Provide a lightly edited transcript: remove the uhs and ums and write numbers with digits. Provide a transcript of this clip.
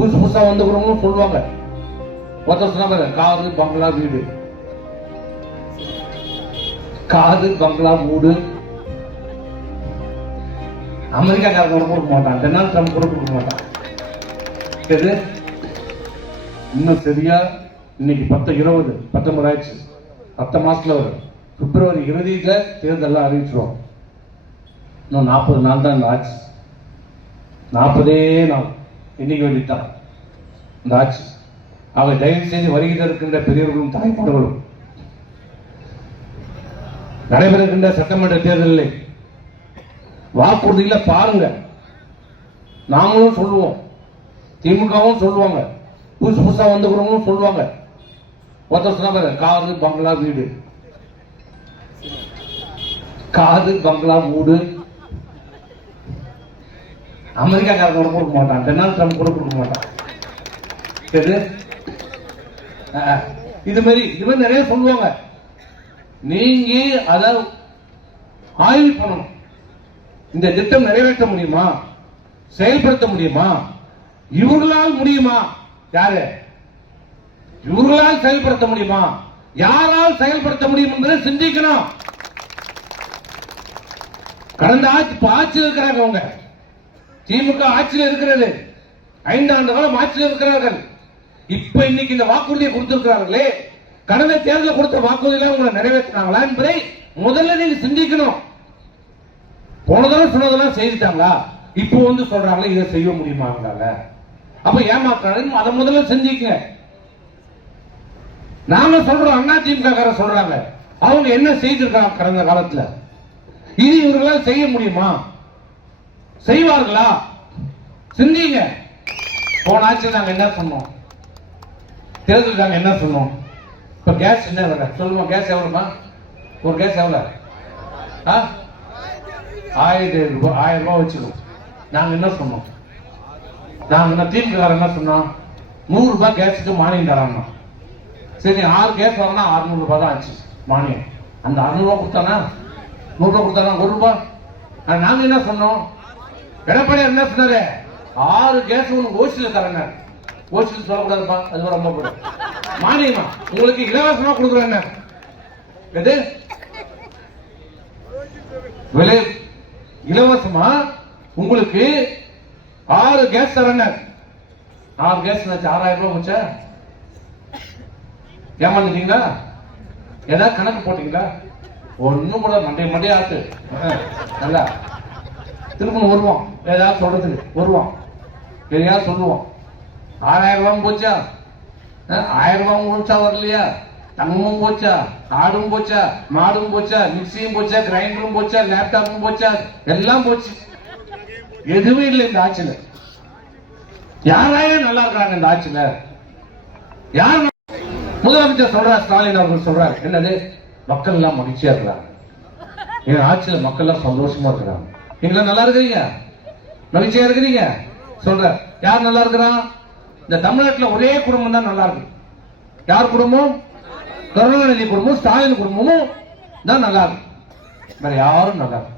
புதுசு புதுசா வந்துக்கிறவங்களும் சொல்லுவாங்க. ஒருத்தர் சொன்னாங்க காரு பங்களா வீடு, காரு பங்களா வீடு. அமெரிக்காக்காரங்க கூட கொடுக்க மாட்டான், டொனால்ட் ட்ரம்ப் கூட கொடுக்க மாட்டான். இது இன்னும் சரியா இன்னைக்கு 10-20 19 ஆயிடுச்சு. 10 மாசத்துல வரும். பிப்ரவரி இறுதியில தேர்தல் அறிவிச்சிருவோம். இன்னும் 40 நாள் தான் இந்த ஆட்சி. 40 நாள் இன்னைக்கு வேண்டித்தான் இந்த ஆட்சி. ஆக தயவு செய்து வருகிற இருக்கின்ற பெரியவர்களும் தாய்மார்களும் நடைபெறுகின்ற சட்டமன்ற தேர்தலில் வாக்குறுதியில பாருங்க. நாங்களும் சொல்லுவோம், திமுகவும் சொல்லுவாங்க, புதுசு புதுசா வந்துக்கிறவங்களும் சொல்லுவாங்க. ஒருத்தர் சொன்னாங்க காரு பங்களா வீடு, காரு பங்களா வீடு. அமெரிக்காக்காரங்க கூட கொடுக்க மாட்டான், டொனால்ட் ட்ரம்ப் கூட கொடுக்க மாட்டான். இது மாதிரி நிறைய சொல்லுவாங்க. நீங்க அத ஆய்வு பண்ணணும். இந்த திட்டம் நிறைவேற்ற முடியுமா, செயல்படுத்த முடியுமா, இவர்களால் முடியுமா, யாரு இவர்களால் செயல்படுத்த முடியுமா, யாரால் செயல்படுத்த முடியும் என்பதை சிந்திக்கணும். கடந்த ஆட்சியில் இருக்கிறாங்க அவங்க. திமுக ஆட்சியில் இருக்கிறது, 5 ஆண்டு காலம் ஆட்சியில் இருக்கிறார்கள். இப்ப இன்னைக்கு இந்த வாக்குறுதியை கொடுத்திருக்கிறார்களே, கடந்த தேர்தல் கொடுத்த வாக்குறுதிகளை உங்களை நிறைவேற்றினாங்களா என்பதை முதல்ல நீங்க சிந்திக்கணும். போனதெல்லாம் சொன்னதெல்லாம் செய்துட்டாங்களா, இப்போ வந்து சொல்றாங்களே இதை செய்ய முடியுமா, அப்ப ஏமாற்றாங்க. அதை முதல்ல செஞ்சுக்க. நாம சொல்றோம், அண்ணா திமுக சொல்றாங்க அவங்க என்ன செய்திருக்காங்க கடந்த காலத்துல, இது இவர்களால் செய்ய முடியுமா, செய்வார்களா, சிந்திங்க. போன ஆட்சி நாங்க என்ன சொன்னோம், தேர்தல் நாங்க என்ன சொன்னோம். இப்ப கேஸ் என்ன விலை சொல்லுமா, கேஸ் எவ்வளவுமா, ஒரு கேஸ் எவ்வளவு, 1000 ரூபாய் வச்சுக்கோ. நாங்க என்ன சொன்னோம், நாங்க என்ன திமுக என்ன சொன்னோம், 100 ரூபாய் கேஸுக்கு மானியம் தராங்க. சரி 6 கேஸ் வாங்கினா 600 ரூபாய் தான் ஆச்சு மானியம். அந்த 600 ரூபாய் கொடுத்தானா, 100 ரூபாய் கொடுத்தானா, 1 ரூபாய். நாங்க என்ன சொன்னோம், எடப்பாடி என்ன சொன்னாரு, 6 கேஸ் உங்களுக்கு ஓசில தரங்க. ஓசில சொல்லக்கூடாதுப்பா, அது ரொம்ப போடும். மானியமா உங்களுக்கு இலவசமா கொடுக்குறேன். எது விலை இலவசமா உங்களுக்கு 6 கேஸ் தரங்க. 6 கேஸ் 6000 ரூபாய் வச்சா ஏமாந்துட்டீங்களா, ஏதாவது கணக்கு போட்டீங்களா, ஒண்ணும் கூட மண்டே ஆத்து. நல்லா திரும்ப வருவோம், ஏதாவது சொல்றதுக்கு வருவோம், எதையாவது சொல்லுவோம். 6000 ரூபாய் போச்சா, 1000 ரூபாய் முடிச்சா வரலையா, தங்கமும் போச்சா, ஆடும் போச்சா, மாடும் போச்சா, மிக்சியும் போச்சா, கிரைண்டரும் போச்சா, லேப்டாப்பும் போச்சா, எல்லாம் போச்சு. எதுவுமே இல்லை இந்த ஆட்சியில. யாராயும் நல்லா இருக்கிறாங்க இந்த ஆட்சியில, யார்? முதலமைச்சர் சொல்றார், ஸ்டாலின் அவர்கள் சொல்றாரு, என்னது, மக்கள் எல்லாம் மகிழ்ச்சியா இருக்கிறாங்க, என் ஆட்சியில மக்கள் எல்லாம் சந்தோஷமா இருக்கிறாங்க. நீங்க நல்லா இருக்கிறீங்க, மகிழ்ச்சியா இருக்கிறீங்க சொல்ற. யார் நல்லா இருக்கிறான்? இந்த தமிழ்நாட்டில் ஒரே குடும்பம் தான் நல்லா இருக்கு. யார் குடும்பம்? கருணாநிதி குடும்பம், ஸ்டாலின் குடும்பமும் தான் நல்லா இருக்கு. வேற யாரும் நல்லா இருக்கு.